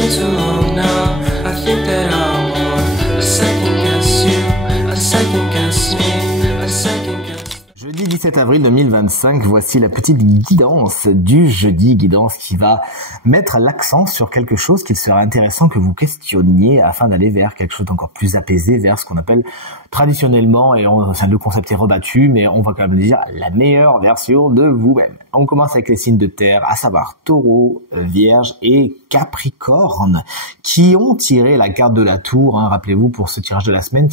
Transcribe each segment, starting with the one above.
been too long now. I think that I want a second guess you, a second guess me, a second guess. Jeudi 17 avril 2025, voici la petite guidance du jeudi, guidance qui va mettre l'accent sur quelque chose qu'il serait intéressant que vous questionniez afin d'aller vers quelque chose d'encore plus apaisé, vers ce qu'on appelle traditionnellement, et le concept est rebattu, mais on va quand même dire la meilleure version de vous-même. On commence avec les signes de terre, à savoir Taureau, Vierge et Capricorne, qui ont tiré la carte de la tour. Rappelez-vous, pour ce tirage de la semaine,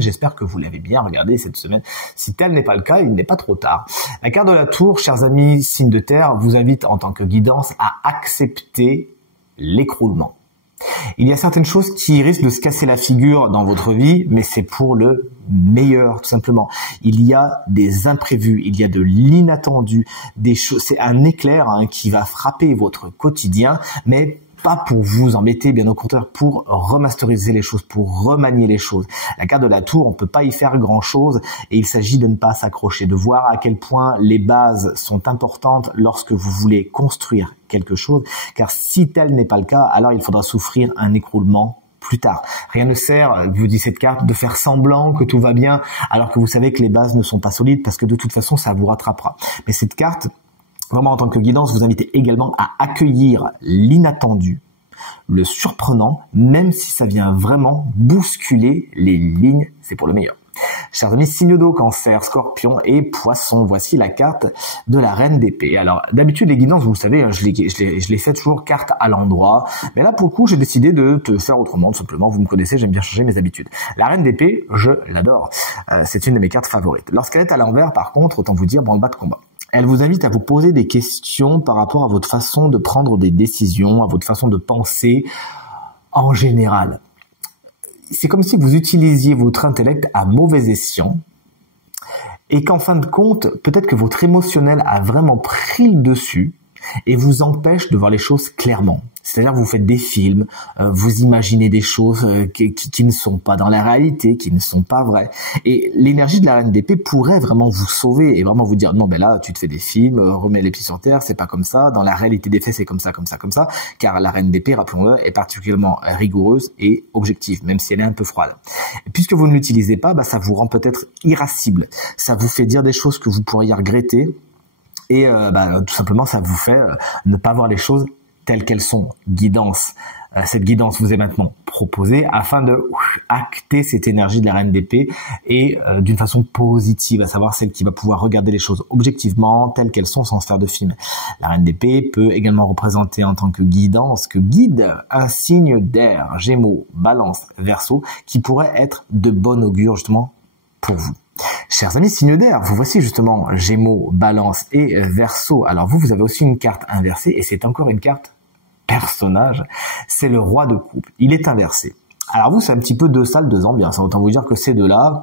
j'espère que vous l'avez bien regardé cette semaine. Si tel n'est pas le cas, il n'est pas trop tard. La carte de la tour, chers amis signes de terre, vous invite en tant que guidance à accepter l'écroulement. Il y a certaines choses qui risquent de se casser la figure dans votre vie, mais c'est pour le meilleur, tout simplement. Il y a des imprévus, il y a de l'inattendu, des choses. C'est un éclair qui va frapper votre quotidien, mais pas pour vous embêter, bien au contraire, pour remasteriser les choses, pour remanier les choses. La carte de la tour, on peut pas y faire grand chose et il s'agit de ne pas s'accrocher, de voir à quel point les bases sont importantes lorsque vous voulez construire quelque chose, car si tel n'est pas le cas, alors il faudra souffrir un écroulement plus tard. Rien ne sert, vous dit cette carte, de faire semblant que tout va bien alors que vous savez que les bases ne sont pas solides parce que de toute façon, ça vous rattrapera. Mais cette carte, vraiment, en tant que guidance, vous invitez également à accueillir l'inattendu, le surprenant, même si ça vient vraiment bousculer les lignes, c'est pour le meilleur. Chers amis, signe d'eau, Cancer, Scorpion et Poisson, voici la carte de la Reine d'épée. Alors, d'habitude, les guidances, vous le savez, je les fais toujours carte à l'endroit, mais là, pour le coup, j'ai décidé de te faire autrement, tout simplement. Vous me connaissez, j'aime bien changer mes habitudes. La Reine d'épée, je l'adore. C'est une de mes cartes favorites. Lorsqu'elle est à l'envers, par contre, autant vous dire, branle-bas de combat. Elle vous invite à vous poser des questions par rapport à votre façon de prendre des décisions, à votre façon de penser en général. C'est comme si vous utilisiez votre intellect à mauvais escient et qu'en fin de compte, peut-être que votre émotionnel a vraiment pris le dessus et vous empêche de voir les choses clairement. C'est-à-dire vous faites des films, vous imaginez des choses qui ne sont pas dans la réalité, qui ne sont pas vraies. Et l'énergie de la Reine d'épée pourrait vraiment vous sauver et vraiment vous dire non, ben là tu te fais des films, remets les pieds sur terre, c'est pas comme ça. Dans la réalité des faits, c'est comme ça, comme ça, comme ça. Car la Reine d'épée, rappelons-le, est particulièrement rigoureuse et objective, même si elle est un peu froide. Et puisque vous ne l'utilisez pas, ça vous rend peut-être irascible. Ça vous fait dire des choses que vous pourriez regretter. Et tout simplement, ça vous fait ne pas voir les choses telles qu'elles sont. Guidance. Cette guidance vous est maintenant proposée afin de acter cette énergie de la Reine d'épée et d'une façon positive, à savoir celle qui va pouvoir regarder les choses objectivement telles qu'elles sont sans se faire de film. La Reine d'épée peut également représenter en tant que guidance, que guide, un signe d'air, Gémeaux, Balance, Verseau, qui pourrait être de bon augure justement pour vous. Chers amis signes d'air, vous voici justement Gémeaux, Balance et Verseau. Alors vous avez aussi une carte inversée et c'est encore une carte personnage, c'est le roi de coupe. Il est inversé. Alors vous, c'est un petit peu deux salles, deux ambiances. Autant vous dire que ces deux-là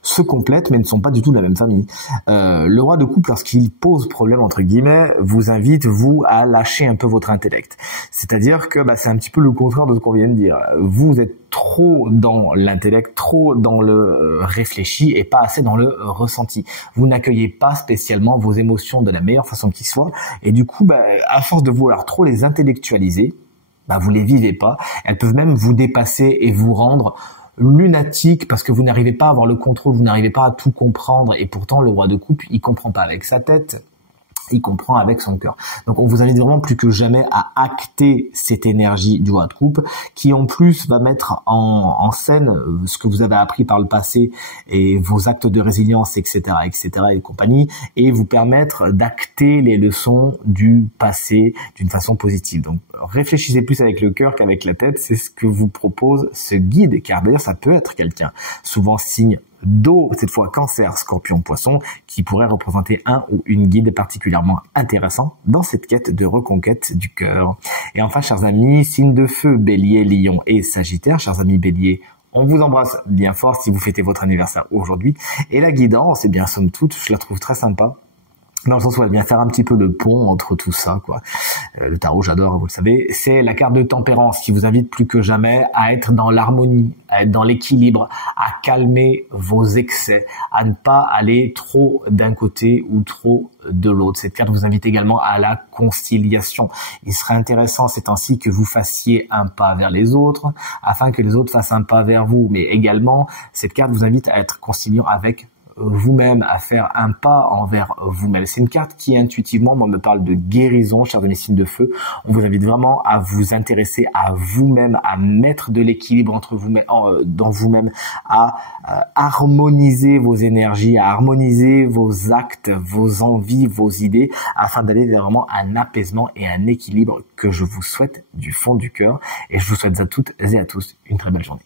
se complètent, mais ne sont pas du tout de la même famille. Le roi de coupe, lorsqu'il pose problème, entre guillemets, vous invite, vous, à lâcher un peu votre intellect. C'est-à-dire que c'est un petit peu le contraire de ce qu'on vient de dire. Vous êtes trop dans l'intellect, trop dans le réfléchi et pas assez dans le ressenti. Vous n'accueillez pas spécialement vos émotions de la meilleure façon qui soit. Et du coup, à force de vouloir trop les intellectualiser, vous les vivez pas. Elles peuvent même vous dépasser et vous rendre lunatique parce que vous n'arrivez pas à avoir le contrôle, vous n'arrivez pas à tout comprendre. Et pourtant, le roi de coupe, il comprend pas avec sa tête, il comprend avec son cœur. Donc on vous invite vraiment plus que jamais à acter cette énergie du roi de coupe qui en plus va mettre en scène ce que vous avez appris par le passé et vos actes de résilience, etc., et compagnie, et vous permettre d'acter les leçons du passé d'une façon positive. Donc réfléchissez plus avec le cœur qu'avec la tête, c'est ce que vous propose ce guide, car d'ailleurs ça peut être quelqu'un, souvent signe d'eau, cette fois Cancer, Scorpion, Poisson, qui pourrait représenter un ou une guide particulièrement intéressant dans cette quête de reconquête du cœur. Et enfin, chers amis, signes de feu, Bélier, Lion et Sagittaire. Chers amis Bélier, on vous embrasse bien fort si vous fêtez votre anniversaire aujourd'hui. Et la guidance, somme toute, je la trouve très sympa. dans le sens où elle vient faire un petit peu le pont entre tout ça, quoi. Le tarot, j'adore, vous le savez. C'est la carte de tempérance qui vous invite plus que jamais à être dans l'harmonie, à être dans l'équilibre, à calmer vos excès, à ne pas aller trop d'un côté ou trop de l'autre. Cette carte vous invite également à la conciliation. Il serait intéressant ces temps-ci que vous fassiez un pas vers les autres afin que les autres fassent un pas vers vous. Mais également, cette carte vous invite à être conciliant avec vous-même, à faire un pas envers vous-même. C'est une carte qui intuitivement, moi, me parle de guérison, chers amis signes de feu. On vous invite vraiment à vous intéresser à vous-même, à mettre de l'équilibre entre vous-même, dans vous-même, à harmoniser vos énergies, à harmoniser vos actes, vos envies, vos idées, afin d'aller vers vraiment un apaisement et un équilibre que je vous souhaite du fond du cœur. Et je vous souhaite à toutes et à tous une très belle journée.